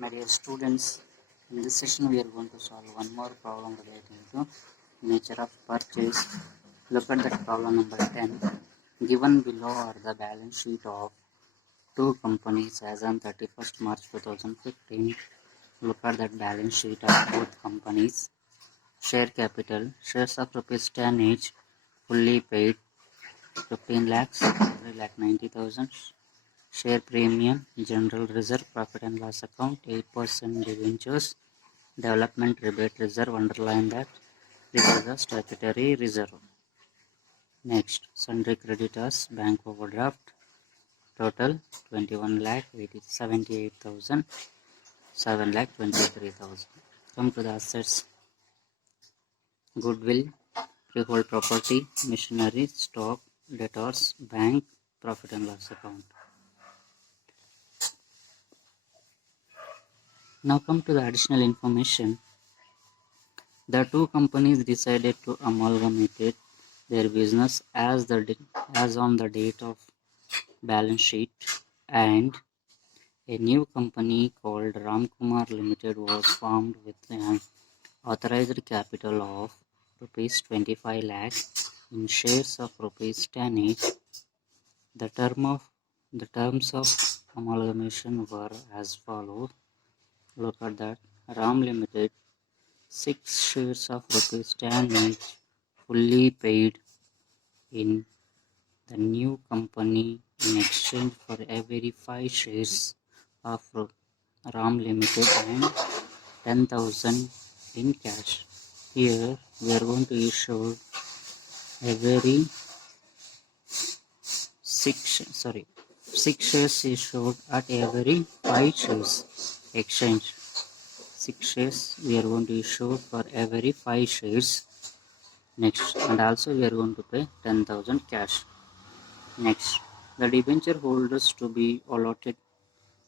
My dear students, in this session we are going to solve one more problem relating to nature of purchase. Look at that problem number 10. Given below are the balance sheet of two companies as on 31st March 2015. Look at that balance sheet of both companies. Share capital, shares of rupees 10 each, fully paid 15 lakhs, 3 lakh 90,000. Share premium, general reserve, profit and loss account, 8% debentures, development rebate reserve, underline that. This is the statutory reserve. Next, sundry creditors, bank overdraft, total 21 lakh 78,000, 7 lakh 23,000. Come to the assets, goodwill, freehold property, machinery, stock, debtors, bank, profit and loss account. Now come to the additional information. The two companies decided to amalgamate their business as on the date of balance sheet, and a new company called Ramkumar Limited was formed with an authorized capital of rupees 25 lakh in shares of rupees 10 each. The terms of amalgamation were as follows. Look at that. Ram Limited 6 shares of rupees 10 each, fully paid in the new company in exchange for every 5 shares of Ram Limited and 10,000 in cash. Here we are going to issue every 6 shares issued at every 5 shares exchange. 6 shares we are going to issue for every 5 shares. Next, and also we are going to pay 10,000 cash. Next, the debenture holders to be allotted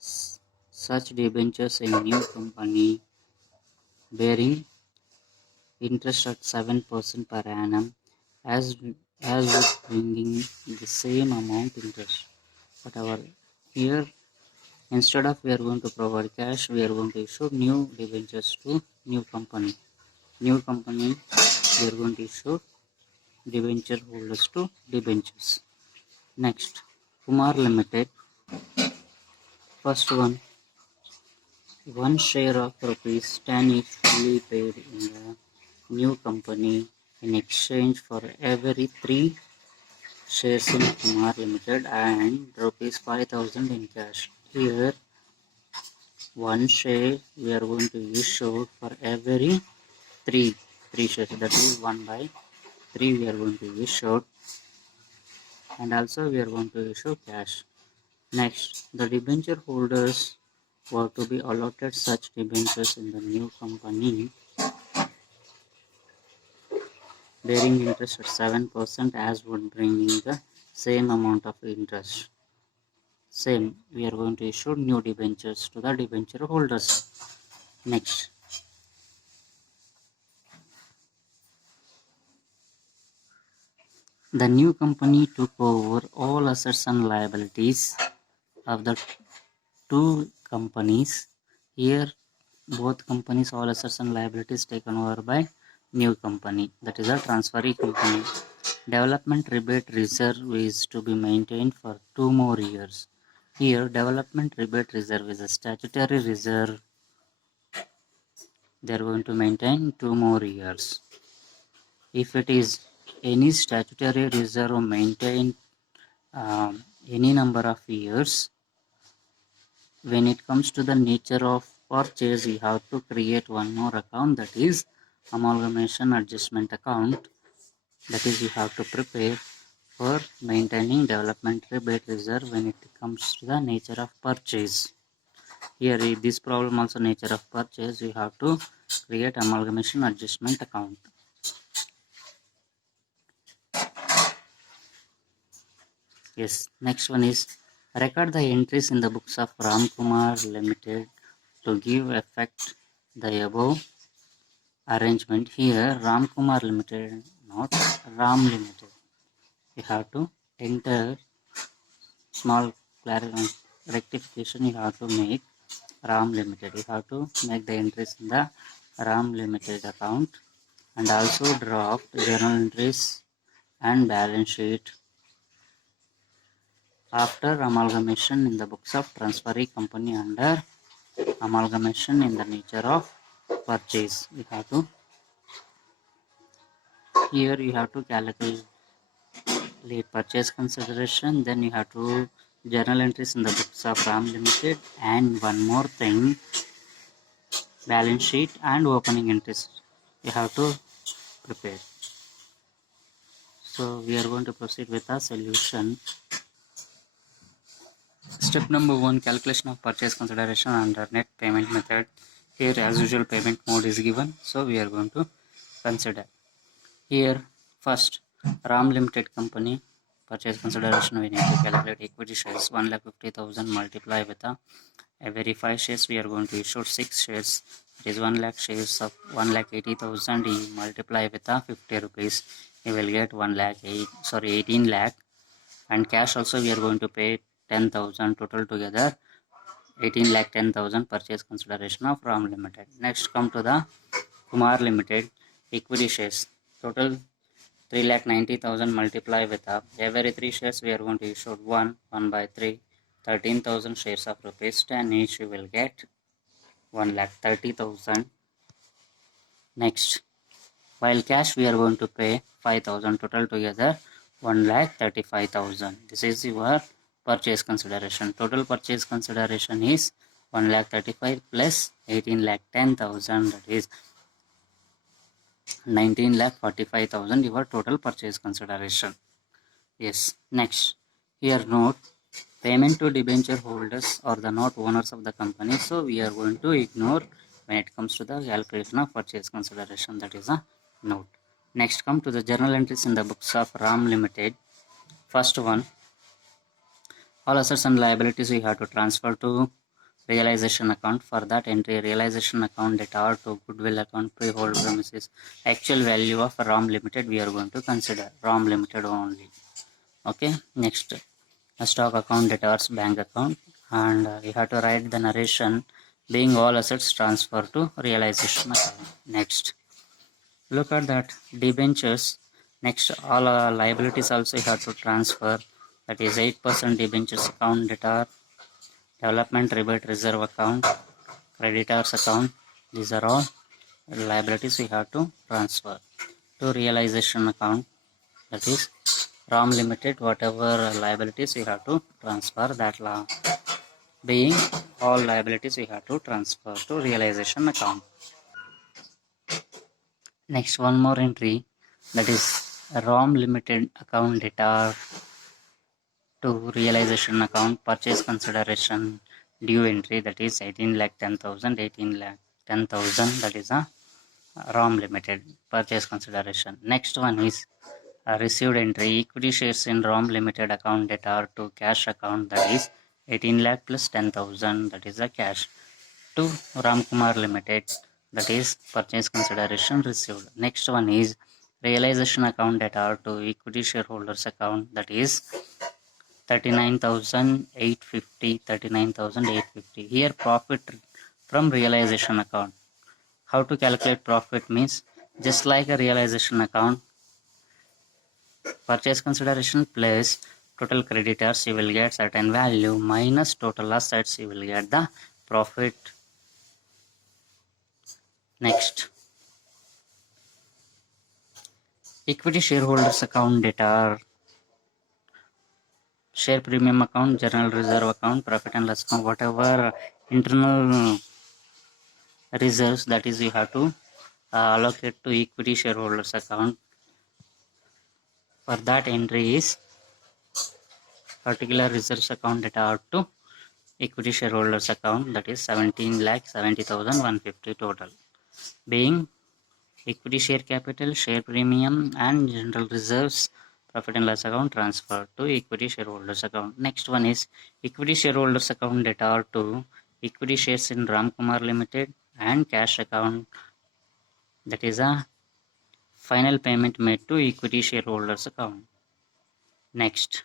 such debentures in new company bearing interest at 7% per annum as with bringing the same amount interest. But here, instead of we are going to provide cash, we are going to issue new debentures to new company. New company, we are going to issue debenture holders to debentures. Next, Kumar Limited. First one share of rupees 10 is fully paid in the new company in exchange for every 3 shares in Kumar Limited and rupees 5,000 in cash. Here, one share we are going to issue for every 3 shares. That is 1 by 3 we are going to issue, and also we are going to issue cash. Next, the debenture holders were to be allotted such debentures in the new company bearing interest at 7% as would bringing the same amount of interest. Same, we are going to issue new debentures to the debenture holders. Next, the new company took over all assets and liabilities of the two companies. Here, both companies, all assets and liabilities taken over by new company, that is a transferee company. Development rebate reserve is to be maintained for 2 more years. Here, development rebate reserve is a statutory reserve. They are going to maintain 2 more years. If it is any statutory reserve maintained any number of years, when it comes to the nature of purchase, you have to create one more account, that is amalgamation adjustment account. That is, you have to prepare for maintaining development rebate reserve when it comes to the nature of purchase. Here, this problem also nature of purchase, you have to create amalgamation adjustment account. Yes, next one is record the entries in the books of Ramkumar Limited to give effect the above arrangement. Here, Ramkumar Limited, not Ram Limited. You have to enter small rectification you have to make. Ram Limited. You have to make the entries in the Ram Limited account and also draft journal entries and balance sheet after amalgamation in the books of transferee company under amalgamation in the nature of purchase. You have to here you have to calculate purchase consideration, then you have to journal entries in the books of Ram Limited, and one more thing, balance sheet and opening entries you have to prepare. So we are going to proceed with the solution. Step number 1, calculation of purchase consideration under net payment method. Here as usual payment mode is given, so we are going to consider. Here first Ram Limited company purchase consideration, we need to calculate equity shares 1,50,000 multiply with every 5 shares we are going to issue 6 shares, it is 1 lakh shares of 1,80,000, you multiply with 50 rupees, you will get 18 lakh, and cash also we are going to pay 10,000, total together 18 lakh 10,000 purchase consideration of Ram Limited. Next come to the Kumar Limited equity shares, total 3,90,000 multiply with every 3 shares we are going to issue 1 by 3, 13,000 shares of rupees 10 each, you will get 1,30,000. Next, while cash we are going to pay 5,000, total together 1,35,000. This is your purchase consideration. Total purchase consideration is 1,35,000 plus 18,10,000, that is 19,45,000 your total purchase consideration. Yes. Next, here note payment to debenture holders or the not owners of the company. So we are going to ignore when it comes to the calculation of purchase consideration, that is a note. Next, come to the journal entries in the books of Ram Limited. First one, all assets and liabilities we have to transfer to realization account. For that entry, realization account debtor to goodwill account, freehold premises, actual value of Ram Limited we are going to consider Ram Limited only. Okay. Next, a stock account, debtors bank account, and we have to write the narration being all assets transfer to realization account. Next, look at that debentures. Next, all liabilities also you have to transfer, that is 8% debentures account, debtor, development rebate reserve account, creditors account. These are all liabilities we have to transfer to realization account, that is Ram Limited. Whatever liabilities we have to transfer, that being all liabilities we have to transfer to realization account. Next, one more entry, that is Ram Limited account debtor to realization account, purchase consideration due entry, that is 18,10,000, 18,10,000, that is a Ram Limited purchase consideration. Next one is a received entry, equity shares in Ram Limited account debtor to cash account, that is 18 lakh plus 10,000, that is a cash, to Ram Kumar Limited, that is purchase consideration received. Next one is realization account debtor to equity shareholders account, that is 39,850, 39,850. Here profit from realization account. How to calculate profit means, just like a realization account, purchase consideration plus total creditors you will get certain value minus total assets you will get the profit. Next, equity shareholders account debtor, share premium account, general reserve account, profit and loss account, whatever internal reserves, that is you have to allocate to equity shareholders account. For that entry is particular reserves account debtor to equity shareholders account, that is 17,70,150 total, being equity share capital, share premium and general reserves, profit and loss account transfer to equity shareholders account. Next one is equity shareholders account debtor to equity shares in Ram Kumar Limited and cash account, that is a final payment made to equity shareholders account. Next,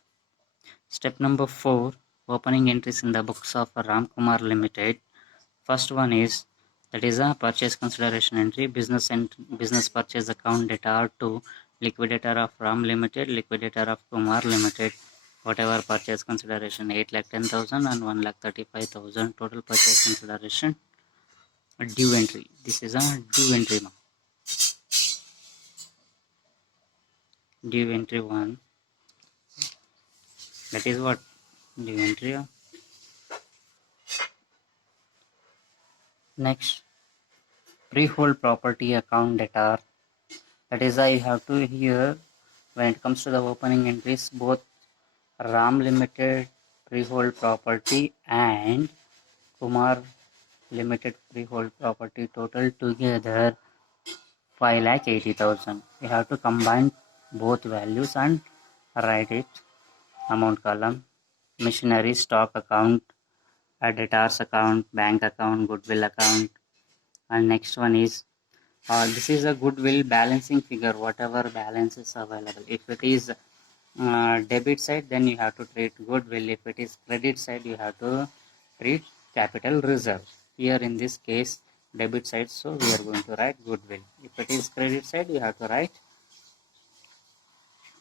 step number 4, opening entries in the books of Ram Kumar Limited. First one is, that is a purchase consideration entry, business and business purchase account data to liquidator of Ram Limited, liquidator of Kumar Limited, whatever purchase consideration 8,10,000 and 1,35,000 total purchase consideration. A due entry. This is a due entry now. Due entry 1. That is what? Due entry. Next, freehold property account data. That is, I have to here, when it comes to the opening entries, both Ram Limited freehold property and Kumar Limited freehold property total together 5,80,000. We have to combine both values and write it. Amount column, machinery stock account, debtors account, bank account, goodwill account, and next one is this is a goodwill balancing figure, whatever balance is available. If it is debit side, then you have to treat goodwill. If it is credit side, you have to treat capital reserve. Here in this case, debit side, so we are going to write goodwill. If it is credit side, you have to write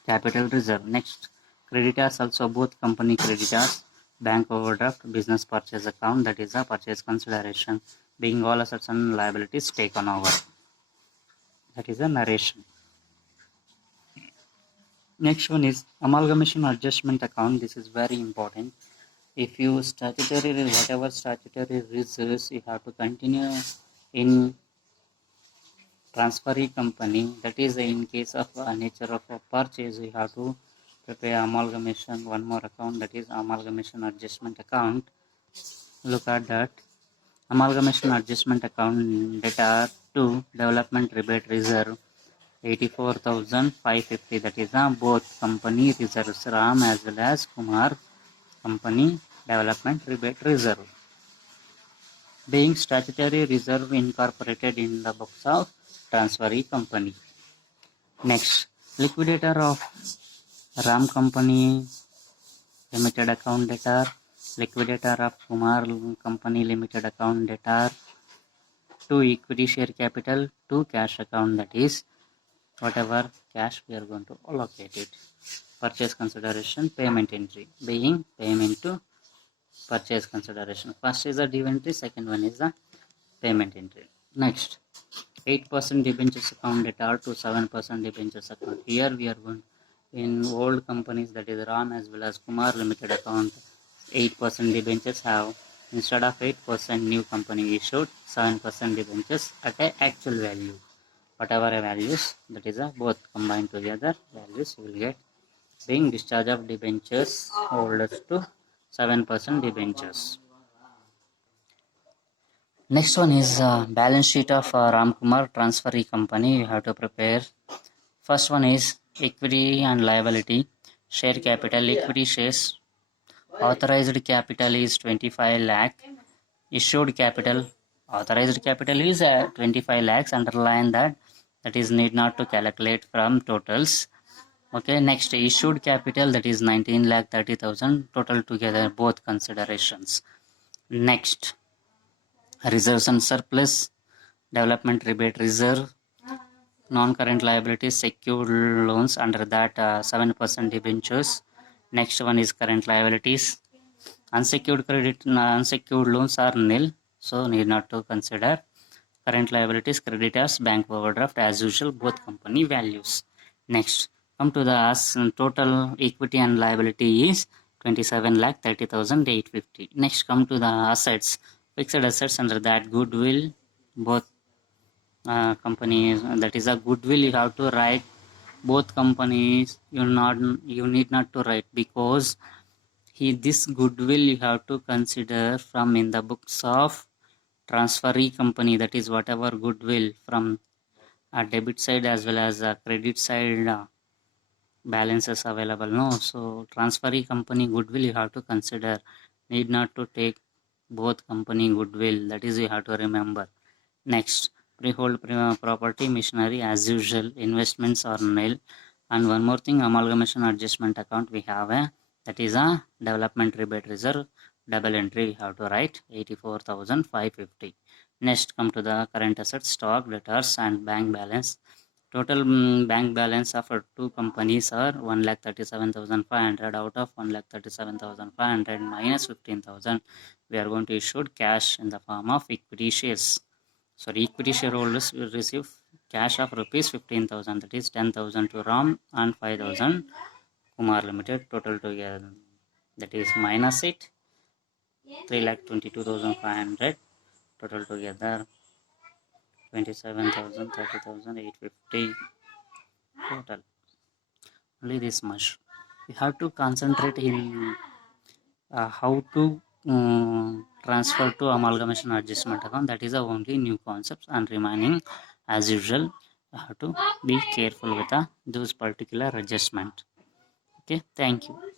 capital reserve. Next, creditors also, both company creditors, bank overdraft, business purchase account, that is a purchase consideration, being all assets and liabilities taken over. That is a narration. Next one is amalgamation adjustment account. This is very important. If you statutory, whatever statutory reserves, you have to continue in transferee company. That is, in case of nature of a purchase, you have to prepare amalgamation, one more account, that is amalgamation adjustment account. Look at that. Amalgamation adjustment account data to development rebate reserve 84,550. That is both company reserves, Ram as well as Kumar company development rebate reserve, being statutory reserve incorporated in the books of transferee company. Next, liquidator of Ram company limited account debtor, liquidator of Kumar company limited account debtor, to equity share capital, to cash account, that is whatever cash we are going to allocate it. Purchase consideration payment entry, being payment to purchase consideration. First is the due entry, second one is the payment entry. Next, 8% debentures account debtor to 7% debentures account. Here we are going in old companies, that is Ram as well as Kumar limited account, 8% debentures have, instead of 8% new company issued 7% debentures at a actual value. Whatever values, that is both combined together values you will get, being discharge of debentures holders to 7% debentures. Next one is balance sheet of Ram Kumar transferee company. You have to prepare. First one is equity and liability. Share capital, equity shares. Authorized capital is 25 lakh. Issued capital, authorized capital is 25 lakhs. Underline that. That is need not to calculate from totals. Okay, next issued capital, that is 19 lakh 30,000 total together, both considerations. Next, reserves and surplus, development rebate reserve, non-current liabilities, secured loans, under that 7% debentures. Next one is current liabilities. Unsecured credit, unsecured loans are nil, so need not to consider. Current liabilities, creditors, bank overdraft, as usual, both company values. Next, come to the total equity and liability is 27 lakh 30,850. Next, come to the assets, fixed assets, under that goodwill, both companies, that is a goodwill you have to write both companies. You need not to write, because this goodwill you have to consider from in the books of transferee company, that is whatever goodwill from a debit side as well as a credit side balances available, no, so transferee company goodwill you have to consider, need not to take both company goodwill, that is you have to remember. Next, freehold property, machinery, as usual, investments are nil. And one more thing, amalgamation adjustment account we have that is a development rebate reserve double entry we have to write 84,550. Next, come to the current assets, stock, debtors, and bank balance. Total bank balance of two companies are 1,37,500. Out of 1,37,500 minus 15,000, we are going to issue cash in the form of equity shares. Sorry, equity shareholders will receive cash of rupees 15,000, that is 10,000 to Ram and 5,000 Kumar Limited. Total together, that is minus it 3,22,500. Total together 27,000, 30,000, 850. Total only this much. We have to concentrate in how to transfer to amalgamation adjustment account. That is the only new concepts, and remaining as usual you have to be careful with those particular adjustment. Okay, thank you.